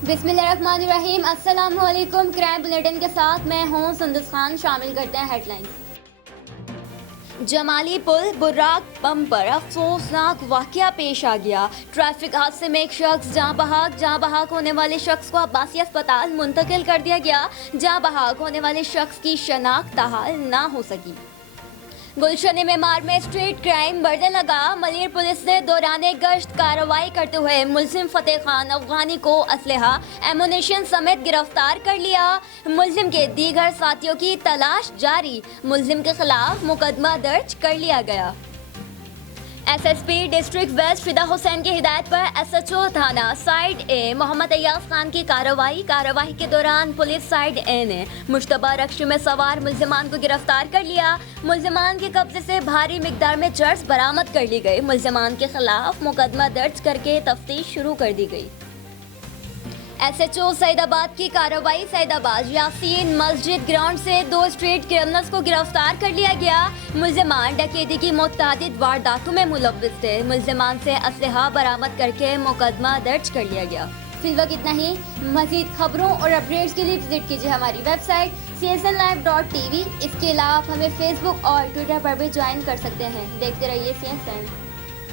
बिस्मिल्लाहिर्रहमानिर्रहीम। अस्सलामु अलैकुम। क्राइम बुलेटिन के साथ मैं हूं सुंदस खान। शामिल करते हैं हेडलाइंस। जमाली पुल बुर्राक बम पर अफसोसनाक वाकया पेश आ गया। ट्रैफिक हादसे में एक शख्स जहां बहाक होने वाले शख्स को अब्बासी अस्पताल मुंतकिल कर दिया गया। जहां बहाक होने वाले शख्स की शनाख्त ताहाल ना हो सकी। गुलशन मेमार में स्ट्रीट क्राइम बढ़ने लगा। मलिर पुलिस ने दौरान गश्त कार्रवाई करते हुए मुलजिम फतेह खान अफगानी को असलहा एमुनेशन समेत गिरफ्तार कर लिया। मुलजिम के दीगर साथियों की तलाश जारी। मुलजिम के खिलाफ मुकदमा दर्ज कर लिया गया। एसएसपी डिस्ट्रिक्ट वेस्ट फिदा हुसैन की हिदायत पर एसएचओ थाना साइड ए मोहम्मद अय्याज खान की कार्रवाई के दौरान पुलिस साइड ए ने मुश्तबा रक्श में सवार मुलजिमान को गिरफ्तार कर लिया। मुलजिमान के कब्जे से भारी मिकदार में चर्स बरामद कर ली गई। मुलजिमान के खिलाफ मुकदमा दर्ज करके तफ्तीश शुरू कर दी गई। एसएचओ सैदाबाद की कार्रवाई। सैदाबाद यासीन मस्जिद ग्राउंड से 2 स्ट्रीट क्रिमिनल्स को गिरफ्तार कर लिया गया। मुलजिमान डकैती की मुतअद्दिद वारदातों में मुलव्विस थे। मुलजिमान से असलहा बरामद करके मुकदमा दर्ज कर लिया गया। फिलहाल इतना ही। मजीद खबरों और अपडेट्स के लिए विजिट कीजिए हमारी वेबसाइट csnlive.tv। इसके अलावा आप हमें फेसबुक और ट्विटर पर भी ज्वाइन कर सकते हैं। देखते रहिए CSN।